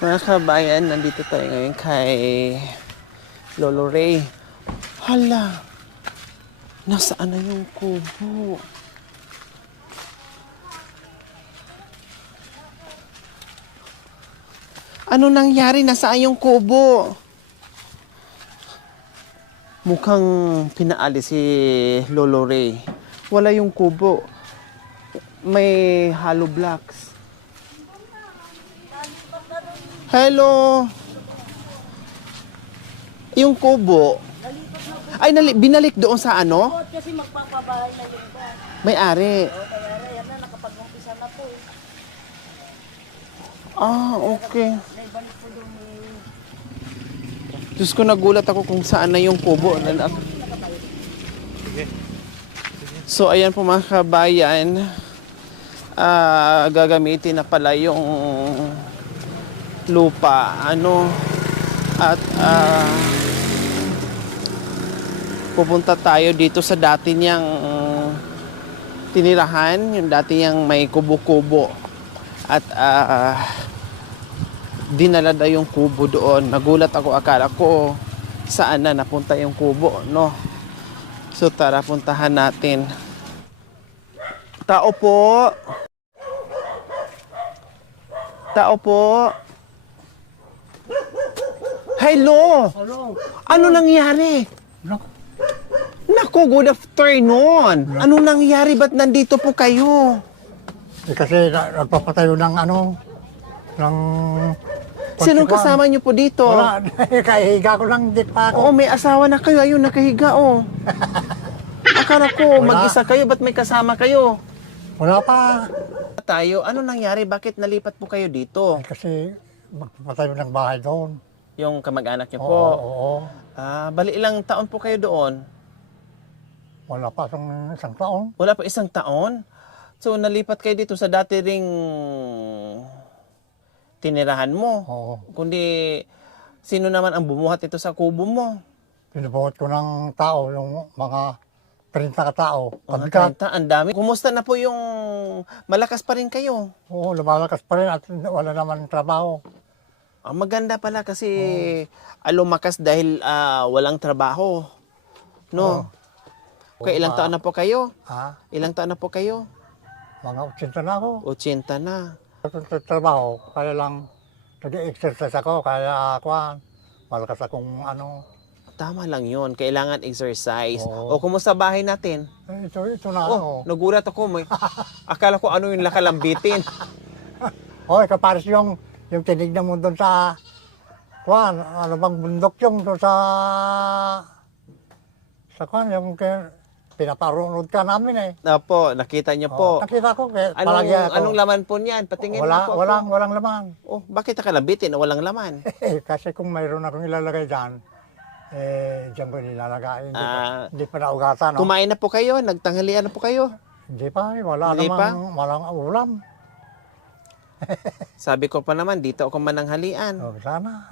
Mga kabayan, nandito tayo ngayon kay Lolo Ray. Hala, nasaan na yung kubo? Ano nangyari? Nasaan yung kubo? Mukhang pinaalis si Lolo Ray. Wala yung kubo. May hollow blocks. Hello. Yung kubo. Ay, binalik doon sa ano? Kasi magpapabahay na yung ba. May-ari. Kaya yan na, nakapag-umpisa na po eh. Ah, okay. Naibalik po doon Diyos ko, nagulat ako kung saan na yung kubo. So, ayan po mga kabayan. Gagamitin na pala yung lupa. At pupunta tayo dito sa dati niyang tinirahan. Yung dati niyang may kubo-kubo. At dinala na yung kubo doon. Nagulat ako, akala ko saan na napunta yung kubo, no? So tara, puntahan natin. Tao po. Tao po. Hello. Hello. Ano nangyari? Naku, good afternoon. Ano nangyari? Ba't nandito po kayo? Kasi nagpapatayo ng ng... Sinong kasama niyo po dito? Wala, kahiga ko lang, di pa Oo, ako. may asawa na kayo. Ayun, nakahiga, oh. Akala ko, Wala. mag-isa kayo. Ba't may kasama kayo? Wala pa. Tayo, ano nangyari? Bakit nalipat po kayo dito? Kasi magpapatayo ng bahay doon. Yung kamag-anak niyo Oo, po. oo. Bali ilang taon po kayo doon? Wala pa isang taon. Wala pa isang taon? So, nalipat kayo dito sa dati ring tinirahan mo. Oo. Kundi, sino naman ang bumuhat ito sa kubo mo? Pinubuhat ko ng tao, yung mga 30 katao. Mga 30, ang dami. Kumusta na po yung malakas pa rin kayo? Oo, lumalakas pa rin at wala naman trabaho. Maganda pala kasi lumakas dahil walang trabaho. No? Ilang taon na po kayo? Ha? Ilang taon na po kayo? Mga 80 na ako. 80 na. Sa trabaho, kaya lang nag-exercise ako, kaya malakas akong Tama lang yun. Kailangan exercise. Oo. O, kumusta bahay natin? ito na Nagulat ako. Akala ko ano yung nakalambitin. Hoy, kapares yung tinignan mo doon sa, ano bang bundok yung doon sa yung pinaparunod ka namin eh. Opo, nakita niyo po. Nakita ko, palagi ako. Anong laman po niyan? Patingin Wala, po. walang laman. Oh, bakit nakalambitin na walang laman? Kasi kung mayroon akong ilalagay dyan, dyan ko nilalagay. Hindi pa naugatan, no? Kumain na po kayo? Nagtanghalian na po kayo? Hindi pa, wala Hindi pa? namang, walang ulam. Sabi ko pa naman, dito ako mananghalian. Sana,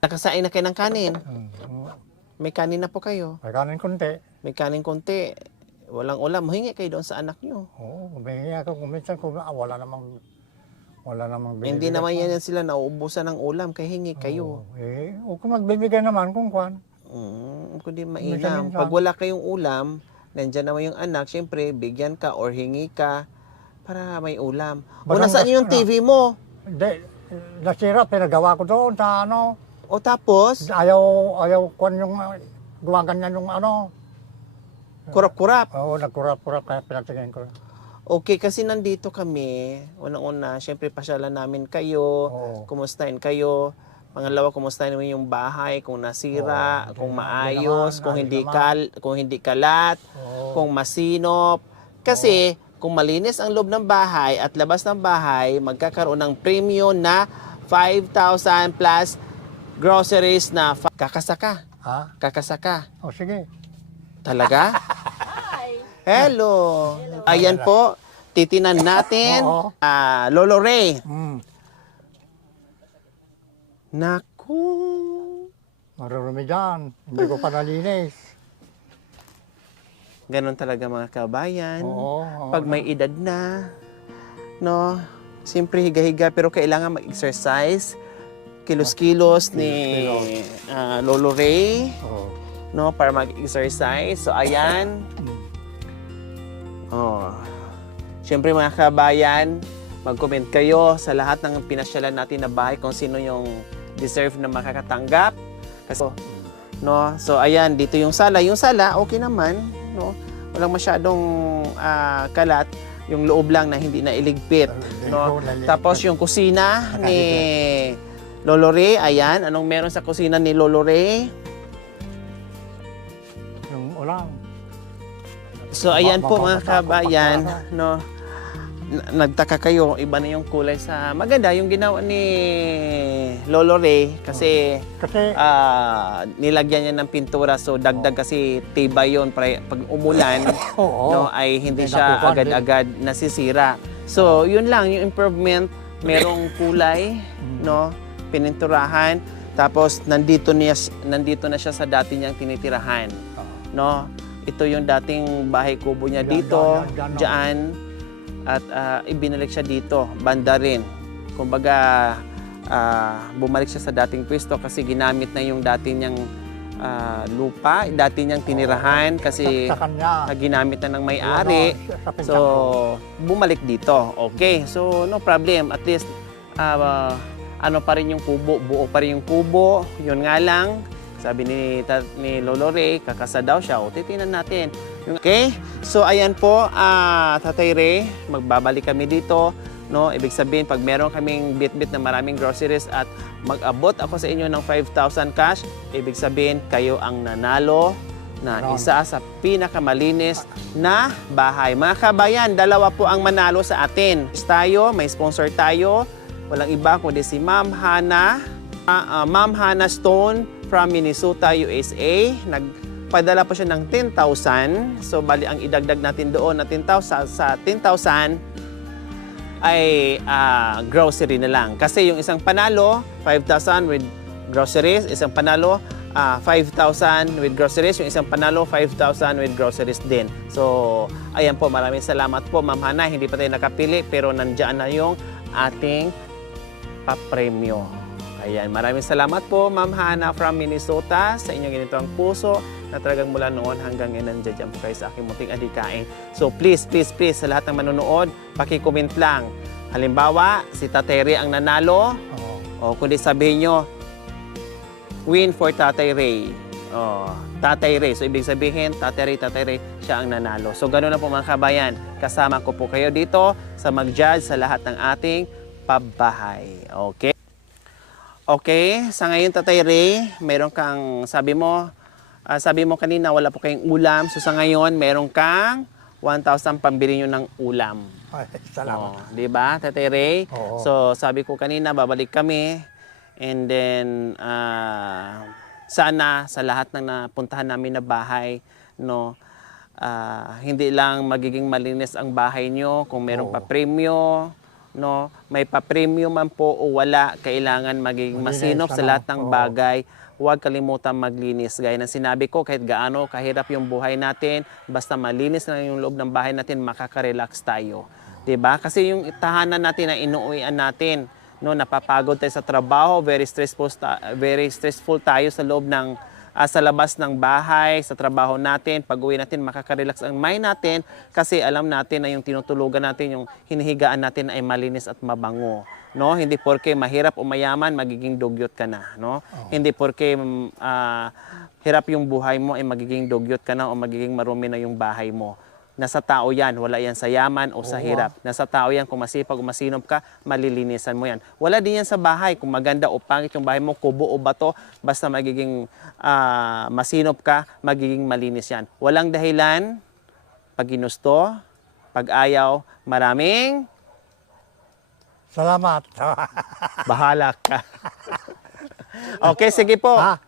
Nakasain na kayo ng kanin. mm, May kanin na po kayo. may kanin konti. May kanin konti. Walang ulam. Hingi kayo doon sa anak nyo. Oo, humingi ako minsan kung wala namang Hindi naman yan sila nauubusan ng ulam. Kaya hingi kayo. Kung magbibigay naman kung kwan. Kundi Minsan-minsan. mainam. Pag wala kayong ulam, nandyan naman yung anak, syempre, bigyan ka or hingi ka para may ulam. O, Bagang nasaan yung TV mo? Hindi, nasira, pinagawa ko doon sa O, tapos, ayaw kwan yung gawa ganyan yung kurap-kurap. Oo, nagkurap-kurap kaya pinatingin ko. Okay, kasi nandito kami. Unang-una, syempre, pasyalan namin kayo. Oo. Kumustahin kayo. Pangalawa, kumustahin mo yung bahay, kung nasira, Oo, kung hindi maayos, naman, kung hindi kalat, Oo. kung masinop. Kasi, kung malinis ang loob ng bahay at labas ng bahay, magkakaroon ng premium na 5,000 plus groceries na kakasaka. Ha? Kakasaka. O sige. Talaga? Hello. Ayan po, titinan natin. Oo. Lolo Ray. Mm. Naku. Marurumi dyan. Hindi ko pa nalinis. Ganon talaga mga kabayan. Oo. Pag may edad na, no, siyempre higa-higa pero kailangan mag-exercise kilos-kilos ni Lolo Ray, Oo. no, para mag-exercise. So, ayan. Oh. Siyempre mga kabayan, mag-comment kayo sa lahat ng pinasyalan natin na bahay kung sino yung deserve na makakatanggap. Kasi, no, so ayan, dito yung sala. Yung sala, okay naman, no? Walang masyadong kalat. Yung loob lang na hindi na iligpit, no? Tapos yung kusina ni Lolo Ray, ayan, anong meron sa kusina ni Lolo Ray? Yung ulang. So ayan po mga kabayan, no. Nagtaka kayo, iba na yung kulay sa maganda yung ginawa ni Lolo Ray kasi Kasi, nilagyan niya ng pintura so dagdag kasi tibay yun pag umulan oo. no ay hindi Hindi siya nakukuha, agad-agad nasisira. So yun lang yung improvement, merong kulay no, pininturahan tapos nandito na siya sa dati niyang tinitirahan no. Ito yung dating bahay kubo niya dito, diyan. At ibinalik siya dito, banda rin. Kumbaga, bumalik siya sa dating pwesto kasi ginamit na yung dati niyang lupa, dati niyang tinirahan kasi sa kanya. ginamit na ng may-ari. So, bumalik dito. Okay, so no problem. At least, ano pa rin yung kubo, buo pa rin yung kubo. Yun nga lang, sabi ni Lolo Ray, kakasa daw siya. O, titingnan natin. Okay? So, ayan po, Tatay Ray, magbabalik kami dito. No? Ibig sabihin, pag meron kaming bit-bit na maraming groceries at mag-abot ako sa inyo ng 5,000 cash, ibig sabihin, kayo ang nanalo na isa sa pinakamalinis na bahay. Mga kabayan, dalawa po ang manalo sa atin. Tayo, may sponsor tayo. Walang iba kundi si Ma'am Hannah. Ma'am Hannah Stone from Minnesota, USA. Nagpadala po siya ng 10,000. So, bali ang idagdag natin doon na 10,000 sa 10,000 ay grocery na lang. Kasi yung isang panalo, 5,000 with groceries. Isang panalo, 5,000 with groceries. Yung isang panalo, 5,000 with groceries din. So, ayan po. Maraming salamat po, Ma'am Hannah. Hindi pa tayo nakapili, pero nandiyan na yung ating papremyo. Ayan, maraming salamat po, Ma'am Hannah from Minnesota, sa inyong ganitong puso na talagang mula noon hanggang ngayon nandiyan po kayo sa aking munting adikain. So please, please, please, sa lahat ng manonood, paki-comment lang. Halimbawa, si Tatay Ray ang nanalo, o kundi sabihin nyo, win for Tatay Ray. O, Tatay Ray. So ibig sabihin, Tatay Ray, siya ang nanalo. So ganoon na po mga kabayan, kasama ko po kayo dito sa mag-judge sa lahat ng ating pabahay. Okay? Okay, sa ngayon Tatay Ray, meron kang, sabi mo kanina wala po kayong ulam. So sa ngayon, meron kang 1,000 pambili nyo ng ulam. Ay, salamat. Oh, di ba, Tatay Ray? Oo. So sabi ko kanina, babalik kami. And then, sana sa lahat ng napuntahan namin na bahay, no, hindi lang magiging malinis ang bahay nyo, kung meron pa premyo, no, may pa-premium man po o wala, kailangan maging masinop sa lahat ng bagay. Huwag kalimutan maglinis. Gaya ng sinabi ko, kahit gaano kahirap yung buhay natin, basta malinis lang yung loob ng bahay natin, makaka-relax tayo. 'Di ba? Kasi yung tahanan natin na inuuwian natin, no, napapagod tayo sa trabaho, very stressful tayo sa loob ng sa labas ng bahay, sa trabaho natin. Pag-uwi natin, makaka-relax ang mind natin kasi alam natin na yung tinutulugan natin, yung hinihigaan natin ay malinis at mabango. No? Hindi porke mahirap o mayaman, magiging dugyot ka na. No? Hindi porke hirap yung buhay mo, ay magiging dugyot ka na o magiging marumi na yung bahay mo. Nasa tao yan, wala yan sa yaman o sa hirap. Nasa tao yan, kung masipag o masinop ka, malilinisan mo yan. Wala din yan sa bahay, kung maganda o pangit yung bahay mo, kubo o bato, basta magiging masinop ka, magiging malinis yan. Walang dahilan, pag ginusto, pag ayaw, maraming Salamat. bahala ka. Okay, sige po. Ha?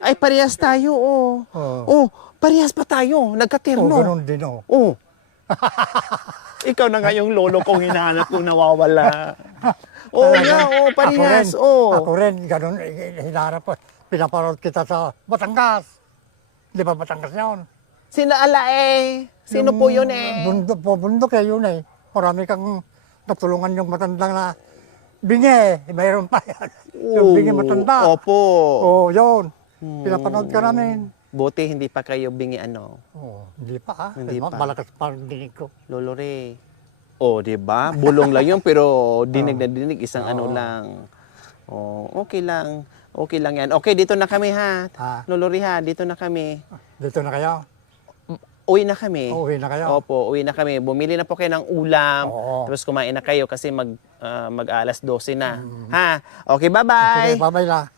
Ay, parehas tayo, oh. Oh, parehas pa tayo, nagkaterno. Ganun din, Oh. Ikaw na nga yung lolo kong hinahanap kong nawawala. Oo nga, oh, parehas. Ako rin, ganun, hinarap ko. Pinaparod kita sa Batangas. Di ba Batangas yun? Sinaala eh. Sino po yun eh? Bundok yun eh. Marami kang natulungan yung matandang na bingi, mayroon pa yan. Yung bingi matanda. Opo. Oo, yun. Pinapanood ka namin. Buti hindi pa kayo bingi ano, Oo, hindi pa ah. Hindi pa. Malakas pa ang dinig ko. Lolo Ray. Oh, 'di ba? Bulong lang 'yun pero dinig na dinig isang ano lang. Oh, okay lang. Okay lang 'yan. Okay, dito na kami ha. Ah. Lolo Ray ha, dito na kami. Dito na kayo? Uwi na kami. Uuwi na kayo? Opo, uwi na kami. Bumili na po kayo ng ulam. Oo. Tapos kumain na kayo kasi mag alas 12 na. Ha? Okay, bye-bye. Sige, bye-bye na.